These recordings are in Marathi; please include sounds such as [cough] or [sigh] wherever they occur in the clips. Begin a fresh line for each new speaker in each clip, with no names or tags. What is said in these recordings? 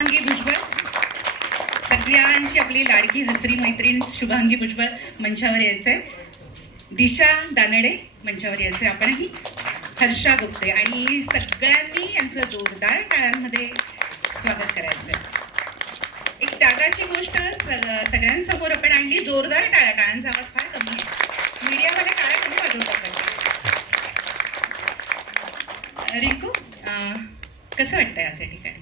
शुभांगी भुजबळ. सगळ्यांची आपली लाडकी हसरी मैत्रीण शुभांगी भुजबळ मंचावर यायचंय. दिशा दानडे मंचावर यायचंय. आपणही हर्षा गुप्ते आणि सगळ्यांनी यांचं जोरदार टाळ्यांमध्ये स्वागत करायचंय. एक त्यागाची गोष्ट सगळ्यांसमोर आपण आणली. जोरदार टाळ्या. टाळ्यांचा आवाज फार कमी आहे. मीडियावाले टाळ्या कमी वाजवतात रिंकू कसं वाटतंय आज या ठिकाणी?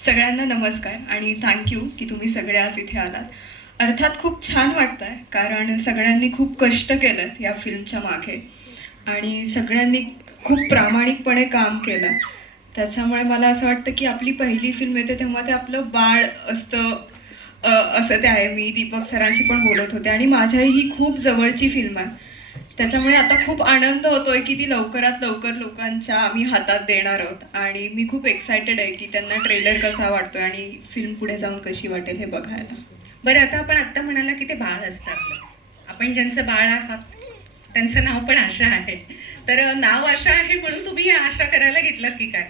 सगळ्यांना नमस्कार आणि थँक्यू की तुम्ही सगळे आज इथे आलात. अर्थात खूप छान वाटतं आहे कारण सगळ्यांनी खूप कष्ट केलं या फिल्मच्या मागे. आणि सगळ्यांनी खूप प्रामाणिकपणे काम केलं. त्याच्यामुळे मला असं वाटतं की आपली पहिली फिल्म येते तेव्हा ते आपलं बाळ असतं असं ते आहे. मी दीपक सरांशी पण बोलत होते. आणि माझ्याही ही खूप जवळची फिल्म आहे. त्याच्यामुळे आता खूप आनंद होतोय की ती लवकरात लवकर लोकांच्या आम्ही हातात देणार आहोत. आणि मी खूप एक्सायटेड आहे की त्यांना ट्रेलर कसा वाटतोय आणि फिल्म पुढे जाऊन कशी वाटेल हे बघायला.
बरं आता आपण आत्ता म्हणाला की ते बाळ असतात आपण ज्यांचं बाळ आहात त्यांचं नाव पण आशा आहे. तर नाव आशा आहे म्हणून तुम्ही आशा करायला घेतलात की काय?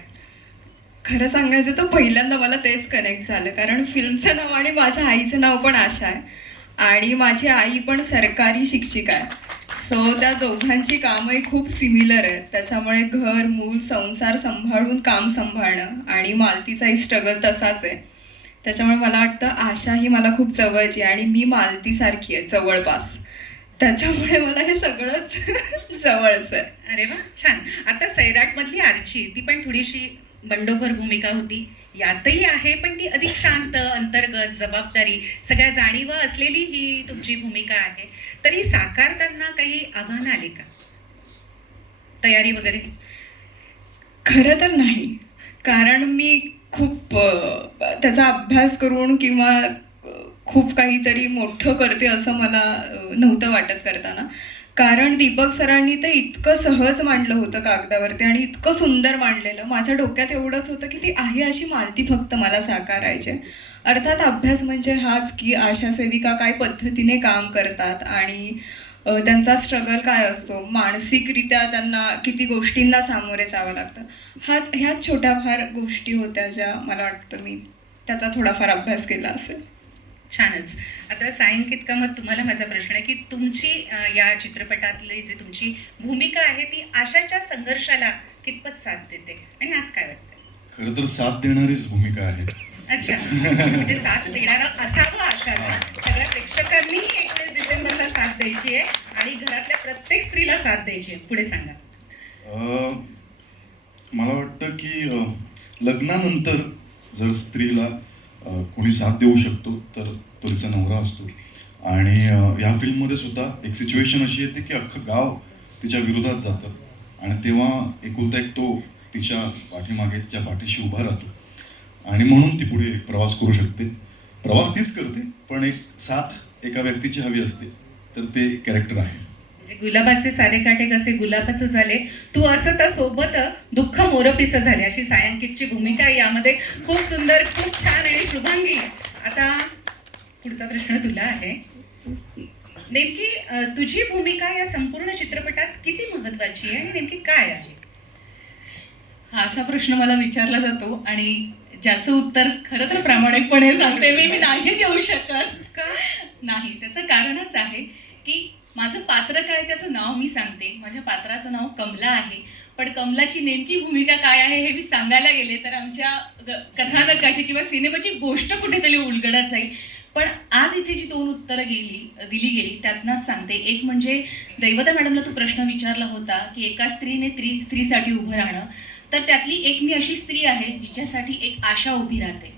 खरं सांगायचं तर पहिल्यांदा मला तेच कनेक्ट झालं. कारण फिल्मचं नाव आणि माझ्या आईचं नाव पण आशा आहे. आणि माझी आई पण सरकारी शिक्षिका आहे. सो त्या दोघांची कामही खूप सिमिलर आहेत. त्याच्यामुळे घर मूल संसार सांभाळून काम सांभाळणं आणि मालतीचाही स्ट्रगल तसाच आहे. त्याच्यामुळे मला वाटतं आशा ही मला खूप जवळची आहे आणि मी मालतीसारखी आहे जवळपास. त्याच्यामुळे मला हे सगळंच [laughs] जवळच आहे.
अरे वा छान. आता सैराट मधली आर्ची ती पण थोडीशी बंडोखर भूमिका होती. यातही आहे पण ती अधिक शांत अंतर्गत जबाबदारी सगळ्या जाणीवा असलेली ही तुमची भूमिका आहे. तरी साकारताना काही आव्हानं आली का? तयारी वगैरे?
खरं तर नाही. कारण मी खूप त्याचा अभ्यास करून किंवा खूप काहीतरी मोठं करते असं मला नव्हतं वाटत करताना. कारण दीपक सरांनी ते इतकं सहज मांडलं होतं कागदावरती आणि इतकं सुंदर मांडलेलं. माझ्या डोक्यात एवढंच होतं की ती आहे अशी मालती फक्त मला साकारायचे. अर्थात अभ्यास म्हणजे हाच की आशा सेविका काय पद्धतीने काम करतात आणि त्यांचा स्ट्रगल काय असतो? मानसिकरित्या त्यांना किती गोष्टींना सामोरे जावं लागतं? हा छोट्या छोट्याफार गोष्टी होत्या ज्या मला वाटतं मी त्याचा थोडाफार अभ्यास केला असेल.
छानच. आता सायंकित का मग तुम्हाला माझा प्रश्न आहे की तुमची या चित्रपटातली जी तुमची भूमिका आहे ती आशाच्या संघर्षाला कितपत साथ देते? आणि आज काय वाटतंय?
खरं तर साथ देणारीच भूमिका आहे.
अच्छा. म्हणजे साथ देणारा असावं आशाला. सगळ्या प्रेक्षकांनी एकवीस डिसेंबरला साथ द्यायची आहे आणि घरातल्या प्रत्येक स्त्रीला साथ द्यायची आहे. पुढे सांगा.
मला वाटतं की लग्नानंतर जर स्त्रीला कोणी साथ देऊ शकतो तर तो तिचा नवरा असतो. आणि या फिल्ममध्ये सुद्धा एक सिच्युएशन अशी येते की अख्खं गाव तिच्या विरोधात जातं. आणि तेव्हा एकुलता एक तो तिच्या पाठीमागे तिच्या पाठीशी उभा राहतो. आणि म्हणून ती पुढे प्रवास करू शकते. प्रवास तीच करते पण एक साथ एका व्यक्तीची हवी असते. तर ते कॅरेक्टर आहे.
गुलाबाचे सारे काटे कसे गुलाबाचं झाले तू असं तर सोबत दुःख मोरपिस झाले. अशी सायंकितची भूमिका यामध्ये खूप सुंदर खूप छान आणि शुभांगी. आता पुढचा प्रश्न तुला आहे. नेमकी तुझी भूमिका या संपूर्ण चित्रपटात किती महत्वाची आहे आणि नेमकी काय आहे?
हा असा प्रश्न मला विचारला जातो आणि ज्याचं उत्तर खरं तर प्रामाणिकपणे सांगते मी मी नाही देऊ शकत.
का?
नाही त्याचं कारणच आहे की माझं पात्र काय त्याचं नाव मी सांगते. माझ्या पात्राचं नाव कमला आहे. पण कमलाची नेमकी भूमिका काय आहे हे मी सांगायला गेले तर आमच्या ग- कथानकाची किंवा सिनेमाची गोष्ट कुठेतरी उलगडत जाईल. पण आज इथे जी दोन उत्तरं गेली दिली गेली त्यातनंच सांगते. एक म्हणजे दैवता मॅडमला तू प्रश्न विचारला होता की एका स्त्रीने त्री स्त्रीसाठी उभं राहणं. तर त्यातली एक मी अशी स्त्री आहे जिच्यासाठी एक आशा उभी राहते.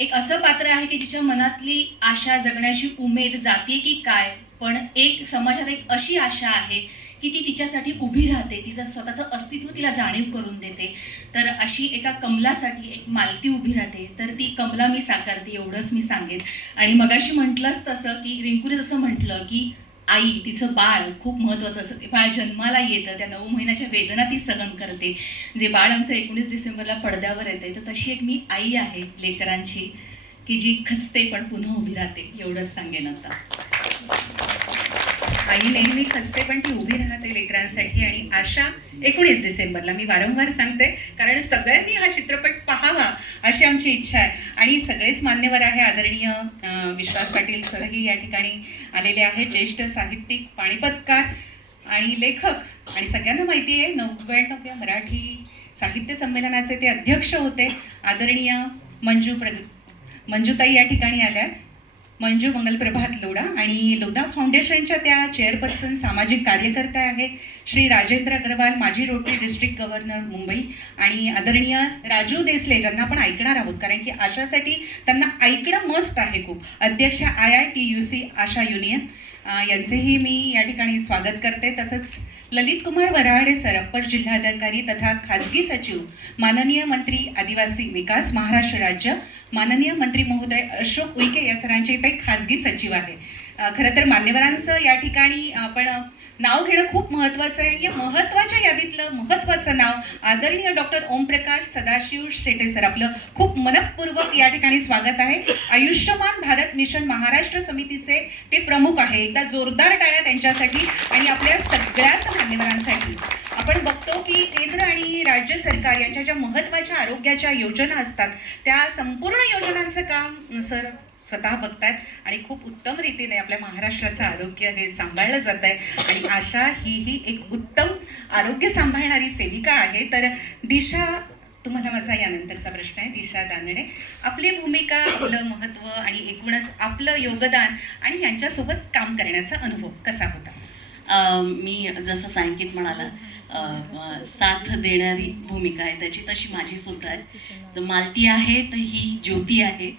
एक असं पात्र आहे की जिच्या मनातली आशा जगण्याची उमेद जाते की काय पण एक समाजात एक अशी आशा आहे की ती तिच्यासाठी उभी राहते तिचं स्वतःचं अस्तित्व तिला जाणीव करून देते. तर अशी एका कमलासाठी एक मालती उभी राहते. तर ती कमला मी साकारते एवढंच मी सांगेन. आणि मगाशी म्हटलंच तसं की रिंकूने जसं म्हटलं की आई तिचं बाळ खूप महत्त्वाचं असतं. ते बाळ जन्माला येतं. त्या नऊ महिन्याच्या वेदना ती सहन करते. जे बाळ आमचं एकोणीस डिसेंबरला पडद्यावर येते तर तशी एक मी आई आहे लेकरांची की जी खचते पण पुन्हा उभी राहते. एवढंच सांगेन आता.
आई नेहमी खसते पण ती उभी राहते लेकरांसाठी आणि आशा एकोणीस डिसेंबरला. मी वारंवार सांगते कारण सगळ्यांनी हा चित्रपट पाहावा अशी आमची इच्छा आहे. आणि सगळेच मान्यवर आहे आदरणीय विश्वास पाटील सरही या ठिकाणी आलेले आहेत. ज्येष्ठ साहित्यिक पाणीपतकार आणि लेखक. आणि सगळ्यांना माहिती आहे नव्याण्णव्या मराठी साहित्य संमेलनाचे ते अध्यक्ष होते. आदरणीय मंजू प्र मंजूताई या ठिकाणी आल्या. मंजू मंगलप्रभात लोढा आणि लोधा फाउंडेशनच्या त्या चेअरपर्सन सामाजिक कार्यकर्त्या आहेत. श्री राजेंद्र अग्रवाल माजी रोटरी डिस्ट्रिक्ट गव्हर्नर मुंबई. आणि आदरणीय राजू देसले ज्यांना आपण ऐकणार आहोत कारण की आशासाठी त्यांना ऐकणं मस्ट आहे खूप. अध्यक्ष I I T U C Asha union. यांचेही मी या ठिकाणी स्वागत करते. तसंच ललित कुमार वराडे सर अप्पर जिल्हाधिकारी तथा खाजगी सचिव माननीय मंत्री आदिवासी विकास महाराष्ट्र राज्य माननीय मंत्री महोदय अशोक उईके या सरांचे इथे खाजगी सचिव आहे. खरं तर मान्यवरांचं या ठिकाणी आपण नाव घेणं खूप महत्त्वाचं आहे. आणि या महत्त्वाच्या यादीतलं महत्त्वाचं नाव आदरणीय डॉक्टर ओमप्रकाश सदाशिव शेटे सर आपलं खूप मनपूर्वक या ठिकाणी स्वागत आहे. आयुष्यमान भारत मिशन महाराष्ट्र समितीचे ते प्रमुख आहे. एकदा जोरदार टाळ्या त्यांच्यासाठी आणि आपल्या सगळ्याच मान्यवरांसाठी. आपण बघतो की केंद्र आणि राज्य सरकार यांच्या ज्या महत्त्वाच्या आरोग्याच्या योजना असतात त्या संपूर्ण योजनांचं काम सर? स्वतः बघतायत आणि खूप उत्तम रीतीने आपल्या महाराष्ट्राचं आरोग्य हे सांभाळलं जात आहे आणि आशा ही ही एक उत्तम आरोग्य सांभाळणारी सेविका आहे. तर दिशा तुम्हाला माझा यानंतरचा प्रश्न आहे. दिशा दानडे आपली भूमिका आपलं महत्त्व आणि एकूणच आपलं योगदान आणि यांच्यासोबत काम करण्याचा अनुभव कसा होता?
मी जसं सांगित म्हणाला साथ देणारी भूमिका आहे त्याची तशी माझी सुद्धा आहे. तर मालती आहे तर ही ज्योती आहे.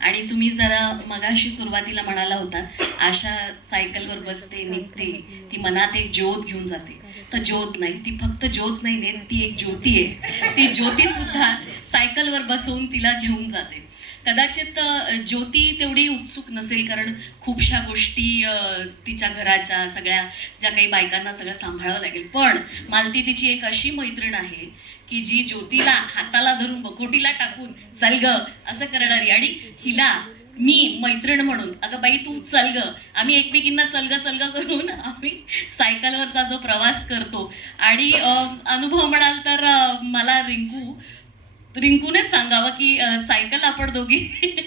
आणि तुम्ही जरा मगाशी सुरुवातीला म्हणाला होता आशा सायकलवर बसते निघते ती मनात एक ज्योत घेऊन जाते. तर ज्योत नाही ती फक्त ज्योत नाही नेत ती एक ज्योती आहे. ती ज्योती सुद्धा सायकलवर बसवून तिला घेऊन जाते. कदाचित ज्योती तेवढी उत्सुक नसेल कारण खूपशा गोष्टी तिच्या घराच्या सगळ्या ज्या काही बायकांना सगळं सांभाळावं लागेल. पण मालती तिची एक अशी मैत्रीण आहे की जी ज्योतीला हाताला धरून बकोटीला टाकून चल ग असं करणारी. आणि हिला मी मैत्रीण म्हणून. अगं बाई तू चल ग. आम्ही एकमेकींना चलग चलग करून [laughs] आम्ही सायकलवरचा जो प्रवास करतो. आणि अनुभव म्हणाल तर मला रिंकू रिंकूनेच सांगावं की सायकल आपण दोघी [laughs]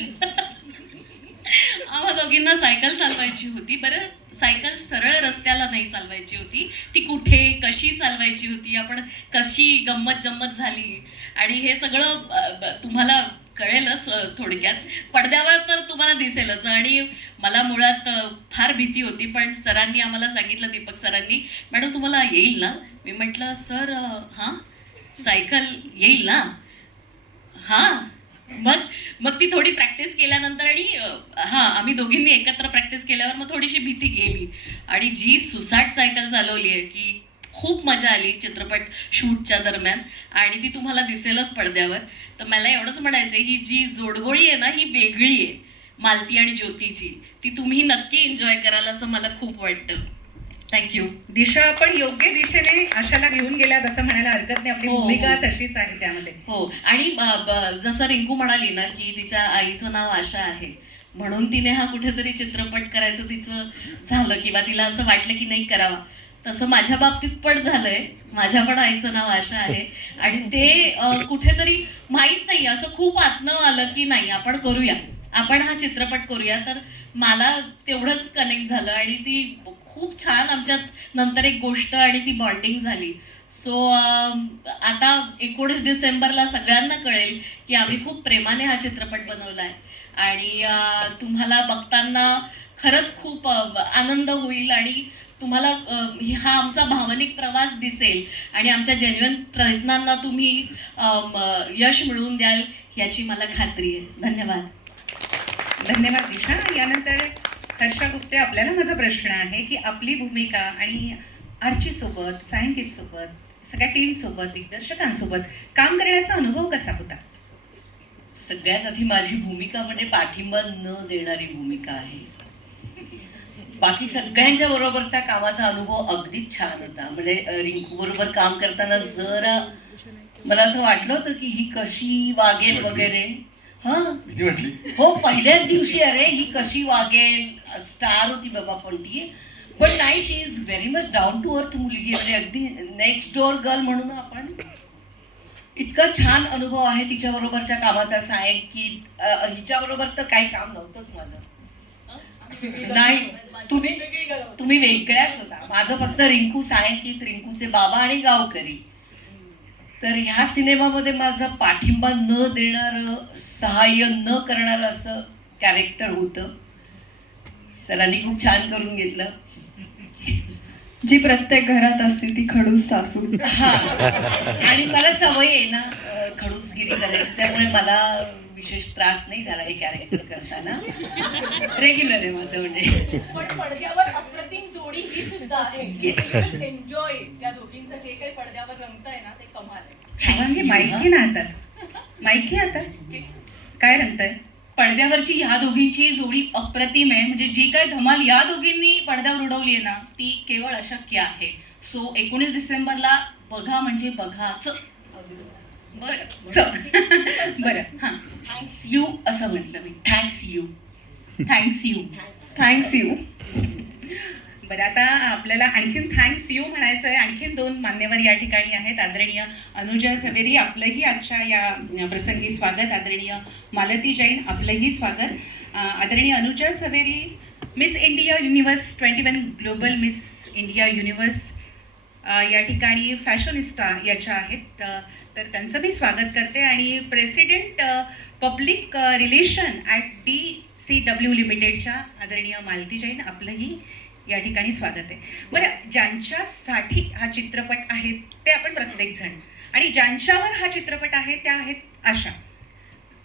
आम्हा दोघींना सायकल चालवायची होती. बरं सायकल सरळ रस्त्याला नाही चालवायची होती. ती कुठे कशी चालवायची होती? आपण कशी गंमत जम्मत झाली? आणि हे सगळं तुम्हाला कळेलच थोडक्यात. पडद्यावर तर तुम्हाला दिसेलच. आणि मला मुळात फार भीती होती पण सरांनी आम्हाला सांगितलं दीपक सरांनी मॅडम तुम्हाला येईल ना? मी म्हटलं सर हां सायकल येईल ना? हा. मग मग ती थोडी प्रॅक्टिस केल्यानंतर आणि हां हा आम्ही दोघींनी एकत्र प्रॅक्टिस केल्यावर मग थोडीशी भीती गेली. आणि जी सुसाट सायकल चालवली आहे की खूप मजा आली चित्रपट शूटच्या दरम्यान. आणि ती तुम्हाला दिसेलच पडद्यावर. तर मला एवढंच म्हणायचं ही जी जोडगोळी आहे ना ही वेगळी आहे. मालती आणि ज्योतीची. ती तुम्ही नक्की एन्जॉय कराल असं मला खूप वाटतं. थँक्यू
दिशा आपण योग्य दिशेने आशाला घेऊन गेल्यात असं म्हणायला हरकत नाही. आपली
हो,
भूमिका
हो.
तशीच आहे त्यामध्ये.
हो. आणि जसं रिंकू म्हणाली ना की तिच्या आईचं नाव आशा आहे. म्हणून तिने हा कुठेतरी चित्रपट करायचं तिचं झालं किंवा तिला असं वाटलं की नाही करावा. तसं माझ्या बाबतीत पण झालंय. माझ्या पण आईचं नाव आशा आहे. आणि ते [laughs] कुठेतरी माहीत नाही असं खूप आतनं आलं की नाही आपण करूया. आपण हा चित्रपट करूया. तर मला तेवढंच कनेक्ट झालं आणि ती खूप छान आमच्यात नंतर एक गोष्ट आणि ती बॉन्डिंग झाली. सो आता एकोणीस डिसेंबरला सगळ्यांना कळेल की आम्ही खूप प्रेमाने हा चित्रपट बनवला आहे आणि तुम्हाला बघताना खरंच खूप आनंद होईल आणि तुम्हाला हा आमचा भावनिक प्रवास दिसेल आणि आमच्या जेन्युअन प्रयत्नांना तुम्ही यश मिळवून द्याल याची मला खात्री आहे. धन्यवाद.
धन्यवाद दिशा. यानंतर हर्षा गुप्ते आपल्याला माझा प्रश्न आहे की आपली भूमिका आणि आर्ची सोबत सायंकित सोबत सगळ्या टीम सोबत दिग्दर्शकांसोबत काम करण्याचा अनुभव कसा होता?
सगळ्यात आधी माझी भूमिका म्हणजे पाठिंबा न देणारी भूमिका आहे. बाकी सगळ्यांच्या बरोबरचा कामाचा अनुभव अगदीच छान होता. म्हणजे रिंकू बरोबर काम करताना जरा मला असं वाटलं होतं की ही कशी वागेल वगैरे. हा? हो पहिल्याच दिवशी अरे ही कशी वागेल? स्टार होती बाबा पण ती पण नाही she is very much down to earth मुलगी. आहे. म्हणजे अगदी नेक्स्ट डोअर गर्ल म्हणून आपण इतका छान अनुभव आहे तिच्याबरोबरच्या कामाचा. साहेब की हिच्याबरोबर तर काही काम नव्हतंच माझं. नाही. तुम्ही तुम्ही वेगळ्याच होता. माझं फक्त रिंकू सायंकित रिंकूचे बाबा आणि गावकरी. तर ह्या सिनेमामध्ये माझं पाठिंबा न देणार सहाय्य न करणार असं कॅरेक्टर होतं. सरांनी खूप छान करून घेतलं.
जी प्रत्येक घरात असते ती खडूस सासू.
हा. आणि मला सवय आहे ना खडूसगिरी करायची त्यामुळे मला विशेष त्रास नाही झाला हे कॅरेक्टर करताना. रेग्युलर आहे माझं म्हणजे.
पण पडद्यावर अप्रतिम जोडी ही सुद्धा आहे.
Yes.
एन्जॉय त्या दोघींचं जे काही पडद्यावर रंगतंय ना ते कमाल आहे.
शुभांगी माहिती ना हातात माहिती हातात काय रंगतंय?
पडद्यावरची ह्या दोघींची जोडी अप्रतिम आहे. म्हणजे जी काय धमाल या दोघींनी पडद्यावर उडवली आहे ना ती केवळ अशक्य आहे. सो एकोणीस डिसेंबरला बघा म्हणजे बघाच.
बरं चल. [laughs] बरं हां.
थँक्स यू असं म्हटलं मी. Thanks you
thanks you
thanks you
बरं आता आपल्याला आणखीन थँक्स यू म्हणायचं आहे आणखीन दोन मान्यवर या ठिकाणी आहेत. आदरणीय अनुजा झवेरी आपलंही आजच्या या प्रसंगी स्वागत. आदरणीय मालती जैन आपलंही स्वागत. आदरणीय Anuja Zaveri miss India universe twenty one global miss India universe या ठिकाणी फॅशनिस्टा याच्या आहेत. तर त्यांचं मी स्वागत करते आणि president public relation at D C W लिमिटेडच्या आदरणीय मालती जैन आपलंही या ठिकाणी स्वागत आहे. बरं ज्यांच्यासाठी हा चित्रपट आहे ते आपण प्रत्येकजण आणि ज्यांच्यावर हा चित्रपट आहे त्या आहेत आशा.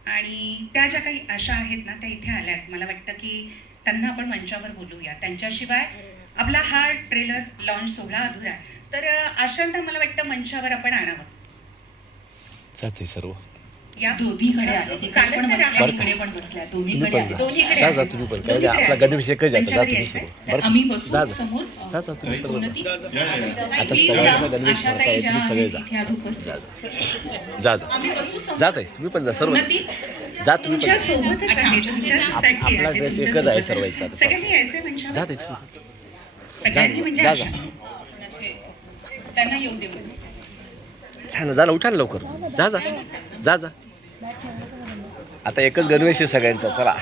आणि त्या ज्या काही आशा आहेत ना त्या इथे आल्या आहेत. मला वाटतं की त्यांना आपण मंचावर बोलूया. त्यांच्याशिवाय आपला हा ट्रेलर लॉन्च सोहळा अधुरा आहे. तर अं, आशांना मला वाटतं मंचावर आपण आणावं.
जाते सर्व.
या?
दोन्हीकडे
चालत तर आहे.
इकडे पण बसल्या.
तुम्ही
दोन्हीकडे.
दोन्हीकडे
जा. जा पण. काय आपला जा. सर्व
आम्ही बसू समोर.
जा जा सर्व. आता सगळे जा.
इथे आज उपस्थित
जा जा. जात तुम्ही पण जा सर्व. जा तुम्ही
तुमच्या
पण
सोबतच
अच्छा,
आहे
आमच्या
तुमच्यासाठी
आप- आपला
आहे,
ड्रेस एकच आहे सर्वांचा.
सगळ्यांनी यायचंय मंचावर?
जात आहे तुम्ही.
सगळ्यांनी म्हणजे
जा,
आशा
जा.
असे त्यांना येऊ दे.
छान जा ना उठा ना लवकर. जा जा. जा जा. आता एकच गणवेश आहे सगळ्यांचा. चला.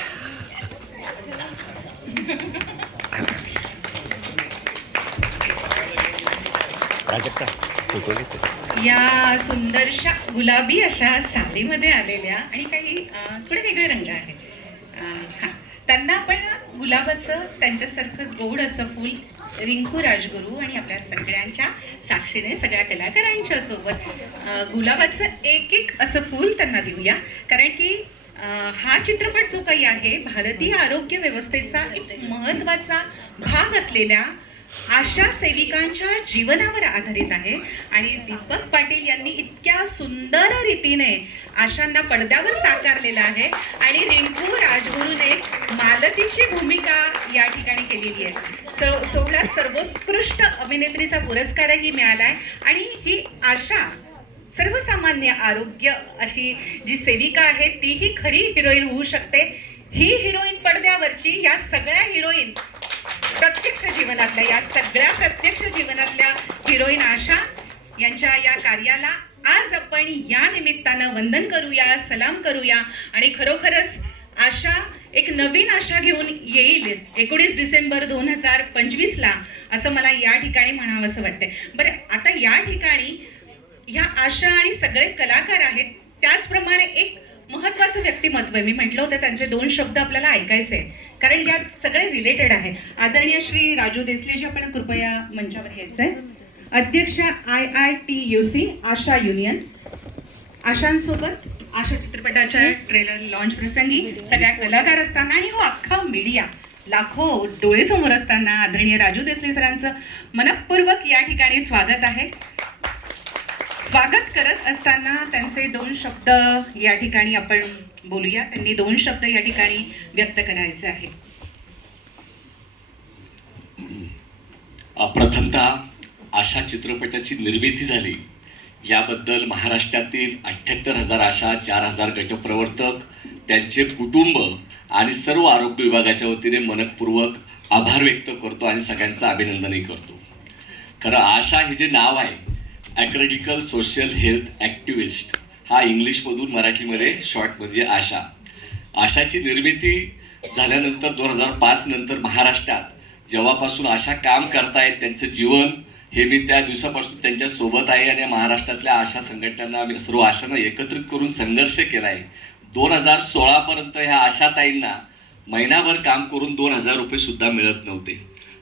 प्राजक्ता फोटो घेते
या सुंदरशा गुलाबी अशा साडीमध्ये आलेल्या आणि काही अं, थोडे वेगळे रंग आहेत. अं, हा. त्यांना आपण गुलाबाचं त्यांच्यासारखंच गोड असं फूल रिंकू राजगुरू आणि आपल्या सगळ्यांच्या साक्षीने सगळ्या कलाकारांच्या सोबत गुलाबाचं एक एक असं फूल त्यांना देऊया. कारण की हा चित्रपट जो काही आहे भारतीय आरोग्य व्यवस्थेचा एक महत्त्वाचा भाग असलेल्या आशा सेविकांच्या जीवनावर आधारित आहे. आणि दीपक पाटील यांनी इतक्या सुंदर रीतीने आशांना पडद्यावर साकारलेला आहे. आणि रिंकू राजगुरूने मालतीची भूमिका या ठिकाणी केलेली आहे. सो सोहळ्यात सर्वोत्कृष्ट अभिनेत्रीचा पुरस्कारही मिळाला आहे आणि ही आशा सर्वसामान्य आरोग्य अशी जी सेविका आहे तीही खरी हिरोईन होऊ शकते. ही हिरोईन पडद्यावरची या सगळ्या हिरोईन प्रत्यक्ष जीवनातल्या या सगळ्या प्रत्यक्ष जीवनातल्या हिरोईन आशा यांच्या या कार्याला आज आपण या निमित्तानं वंदन करूया सलाम करूया. आणि खरोखरच आशा एक नवीन आशा घेऊन येईल एकोणीस डिसेंबर दोन हजार पंचवीसला असं मला या ठिकाणी म्हणावंसं वाटतंय. बरं आता या ठिकाणी ह्या आशा आणि सगळे कलाकार आहेत त्याचप्रमाणे एक महत्वाचं व्यक्तिमत्व आहे. मी म्हटलं होतं त्यांचे दोन शब्द आपल्याला ऐकायचे आहेत. कारण यात सगळे रिलेटेड आहे. आदरणीय श्री राजू देसलेजी आपण कृपया मंचावर यायचं आहे. अध्यक्ष I I T U C Asha union. आशांसोबत Asha चित्रपटाच्या ट्रेलर लॉन्च प्रसंगी सगळ्या कलाकार असताना आणि हो अख्खा मीडिया लाखो डोळेसमोर असताना आदरणीय राजू देसले सरांचं मनपूर्वक या ठिकाणी स्वागत आहे. स्वागत करत असताना त्यांचे दोन शब्द या ठिकाणी आपण बोलूया. त्यांनी दोन शब्द या ठिकाणी व्यक्त करायचे आहे
प्रथमतः आशा चित्रपटाची निर्मिती झाली. याबद्दल महाराष्ट्रातील अठ्ठ्याहत्तर हजार आशा चार हजार गटप्रवर्तक त्यांचे कुटुंब आणि सर्व आरोग्य विभागाच्या वतीने मनपूर्वक आभार व्यक्त करतो आणि सगळ्यांचं अभिनंदनही करतो. खरं आशा हे जे नाव आहे ॲक्रेडिकल सोशल हेल्थ ॲक्टिव्हिस्ट. हा इंग्लिशमधून मराठीमध्ये शॉर्ट म्हणजे आशा. आशाची निर्मिती झाल्यानंतर दोन हजार पाच नंतर महाराष्ट्रात जेव्हापासून आशा काम करतायत त्यांचं जीवन हे मी त्या दिवसापासून त्यांच्यासोबत आहे आणि महाराष्ट्रातल्या आशा संघटनांना आम्ही सर्व आशांना एकत्रित करून संघर्ष केला आहे दोन हजार सोळापर्यंत ह्या आशाताईंना महिनाभर काम करून दोन हजार रुपये सुद्धा मिळत नव्हते.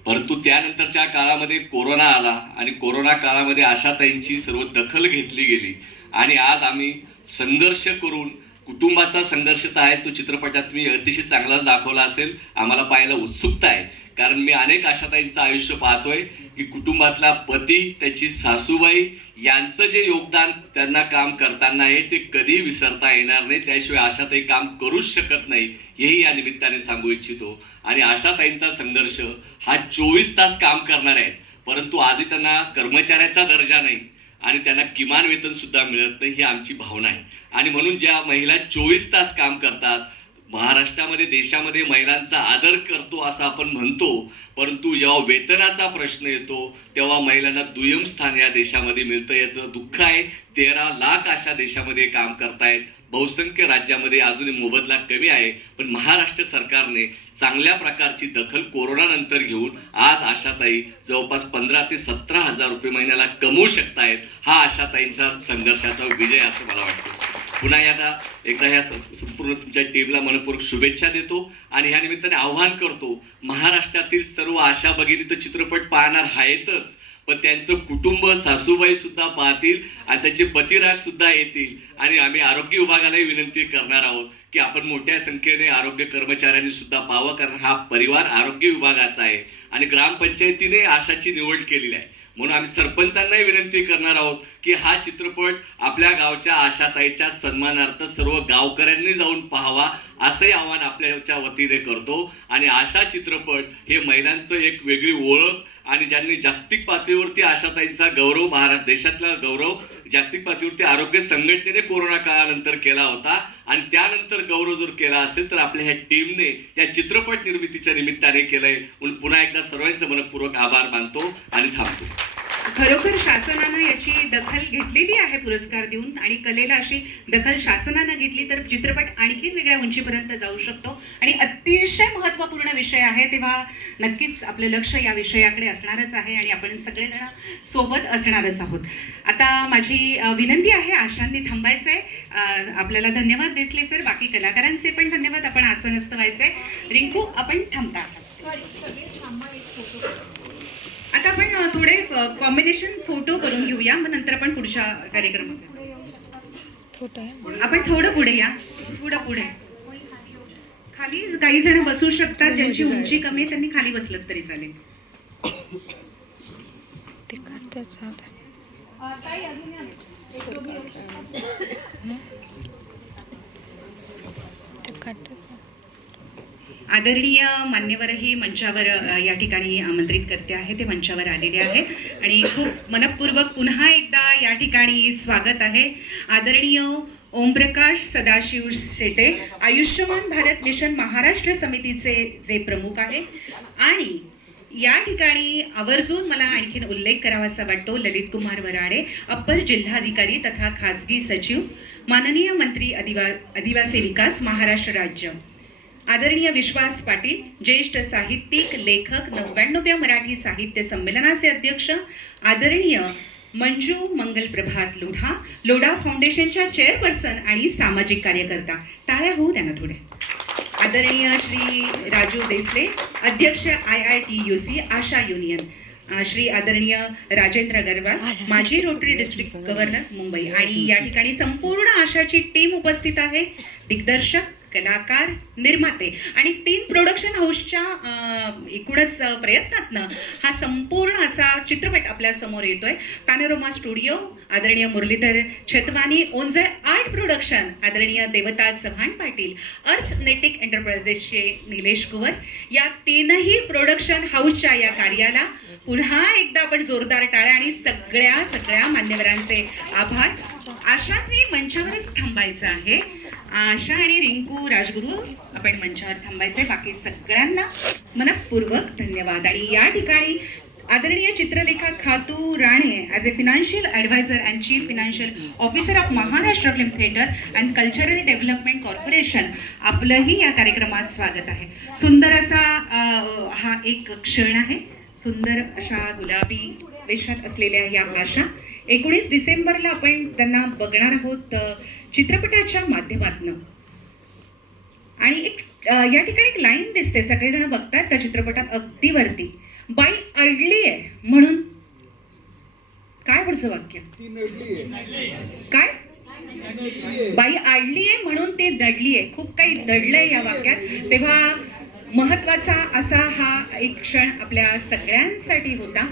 परंतु त्यानंतरच्या काळामध्ये कोरोना आला आणि कोरोना काळामध्ये आशाताईंची सर्व दखल घेतली गेली. आणि आज आम्ही संघर्ष करून कुटुंबाचा संघर्ष तर आहे तो चित्रपटात मी अतिशय चांगलाच दाखवला असेल. आम्हाला पाहायला उत्सुकता आहे. कारण मी अनेक आशाताईंचं आयुष्य पाहतोय की कुटुंबातला पती त्याची सासूबाई यांचं जे योगदान त्यांना काम करताना आहे ते कधी विसरता येणार नाही. त्याशिवाय आशाताई काम करूच शकत नाही हेही या निमित्ताने सांगू इच्छितो. आणि आशाताईंचा संघर्ष हा चोवीस तास काम करणार आहेत परंतु आजही त्यांना कर्मचाऱ्याचा दर्जा नाही आणि त्यांना किमान वेतन सुद्धा मिळत नाही ही आमची भावना आहे. आणि म्हणून ज्या महिला चोवीस तास काम करतात महाराष्ट्रामध्ये देशामध्ये महिलांचा आदर करतो असं आपण म्हणतो परंतु जेव्हा वेतनाचा प्रश्न येतो तेव्हा महिलांना दुय्यम स्थान या देशामध्ये मिळतं. याचं दुःख आहे तेरा लाख अशा देशामध्ये काम करतायत. बहुसंख्य राज्यामध्ये अजूनही मोबदला कमी आहे पण महाराष्ट्र सरकारने चांगल्या प्रकारची दखल कोरोनानंतर घेऊन आज आशाताई जवळपास पंधरा ते सतरा हजार रुपये महिन्याला कमवू शकतायत. हा आशाताईंचा संघर्षाचा विजय असं मला वाटतं. पुन्हा यांना एकदा ह्या संपूर्ण तुमच्या टीमला मनपूर्वक शुभेच्छा देतो आणि ह्या निमित्ताने आव्हान करतो महाराष्ट्रातील सर्व आशा भगिनी तर चित्रपट पाहणार आहेतच पण त्यांचं कुटुंब सासूबाई सुद्धा पाहतील आणि त्यांचे पतिराज सुद्धा येतील आणि आम्ही आरोग्य विभागालाही विनंती करणार आहोत की आपण मोठ्या संख्येने आरोग्य कर्मचाऱ्यांनी सुद्धा पाहावं कारण हा परिवार आरोग्य विभागाचा आहे आणि ग्रामपंचायतीने आशाची निवड केलेली आहे. म्हणून आम्ही सरपंचांनाही विनंती करणार आहोत की हा चित्रपट आपल्या गावच्या आशाताईच्या सन्मानार्थ सर्व गावकऱ्यांनी जाऊन पाहावा असंही आव्हान आपल्याच्या वतीने करतो. आणि आशा चित्रपट हे महिलांचं एक वेगळी ओळख आणि ज्यांनी जागतिक पातळीवरती आशाताईंचा गौरव महाराष्ट्र देशातला गौरव जागतिक पातळीवरती आरोग्य संघटनेने कोरोना काळानंतर केला होता आणि त्यानंतर गौरव जर केला असेल तर आपल्या ह्या टीमने या चित्रपट निर्मितीच्या निमित्ताने केलंय. म्हणून पुन्हा एकदा सर्वांचं मनपूर्वक आभार मानतो आणि थांबतो.
खरोखर शासनानं याची दखल घेतलेली आहे पुरस्कार देऊन आणि कलेला अशी दखल शासनानं घेतली तर चित्रपट आणखीन वेगळ्या उंचीपर्यंत जाऊ शकतो. आणि अतिशय महत्त्वपूर्ण विषय आहे तेव्हा नक्कीच आपलं लक्ष या विषयाकडे असणारच आहे आणि आपण सगळेजण सोबत असणारच आहोत. आता माझी विनंती आहे आशांनी थांबायचं आहे आपल्याला धन्यवाद दिसले सर. बाकी कलाकारांचे पण धन्यवाद. आपण आसनस्थ व्हायचंय. रिंकू आपण थांबता. आता आपण थोडे कॉम्बिनेशन फोटो करून घेऊया. मग नंतर आपण पुढच्या कार्यक्रमात आपण थोडं पुढे या. थोडं पुढे. खाली काही जण बसू शकतात ज्यांची उंची कमी आहे त्यांनी खाली बसलं तरी चालेल. आदरणीय मान्यवरही मंचावर या ठिकाणी आमंत्रित करते आहे ते मंचावर आलेले आहेत. आणि खूप मनपूर्वक पुन्हा एकदा या ठिकाणी स्वागत आहे. आदरणीय ओमप्रकाश सदाशिव शेटे आयुष्यमान भारत मिशन महाराष्ट्र समितीचे जे प्रमुख आहे. आणि या ठिकाणी आवर्जून मला आणखीन उल्लेख करावासा वाटतो ललित कुमार वराडे अप्पर जिल्हाधिकारी तथा खाजगी सचिव माननीय मंत्री आदिवा आदिवासी विकास महाराष्ट्र राज्य. आदरणीय विश्वास पाटील ज्येष्ठ साहित्यिक लेखक नव्याण्णव्या मराठी साहित्य संमेलनाचे अध्यक्ष आदरणीय मंजू मंगल प्रभात लोढा लोढा फाउंडेशनच्या चेअरपर्सन आणि सामाजिक कार्यकर्ता. टाळ्या होऊ त्यांना थोड्या. आदरणीय श्री राजू देसले अध्यक्ष I I T U C Asha union. Shri आदरणीय राजेंद्र अगरवाल माजी रोटरी डिस्ट्रिक्ट गव्हर्नर मुंबई. आणि या ठिकाणी संपूर्ण आशाची टीम उपस्थित आहे. दिग्दर्शक कलाकार निर्माते. आणि तीन प्रोडक्शन हाऊसच्या एकूणच प्रयत्नातनं हा संपूर्ण असा चित्रपट आपल्यासमोर येतोय. पॅनोरोमा स्टुडिओ आदरणीय मुरलीधर छतवानी ओंजळ आर्ट प्रोडक्शन आदरणीय देवता चव्हाण पाटील अर्थ नेटिक एंटरप्राइजेसचे निलेश कुवर. या तीनही प्रोडक्शन हाऊसच्या या कार्याला पुन्हा एकदा आपण जोरदार टाळ्या आणि सगळ्या सगळ्या मान्यवरांचे आभार. आशांनी मंचावरच थांबायचं आहे. आशा आणि रिंकू राजगुरू आपण मंचावर थांबायचं आहे बाकी सगळ्यांना मनपूर्वक धन्यवाद. आणि या ठिकाणी आदरणीय Chitralekha Khatu Rane as a financial adviser and chief financial officer of Maharashtra film theatre and cultural development corporation आपलंही या कार्यक्रमात स्वागत आहे. सुंदर असा हा एक क्षण आहे. सुंदर अशा गुलाबी वेशात असलेल्या या आशा. एकोणीस डिसेंबरला आपण त्यांना बघणार आहोत चित्रपटाच्या माध्यमातनं. आणि एक या ठिकाणी एक लाईन दिसते सगळेजण बघतात त्या चित्रपटात अगदी वरती. बाई अडली आहे म्हणून. काय पुढचं वाक्य? काय? बाई आडली आहे म्हणून ती दडली आहे. खूप काही दडलंय या वाक्यात. तेव्हा महत्त्वाचा असा हा एक क्षण आपल्या सगळ्यांसाठी होता.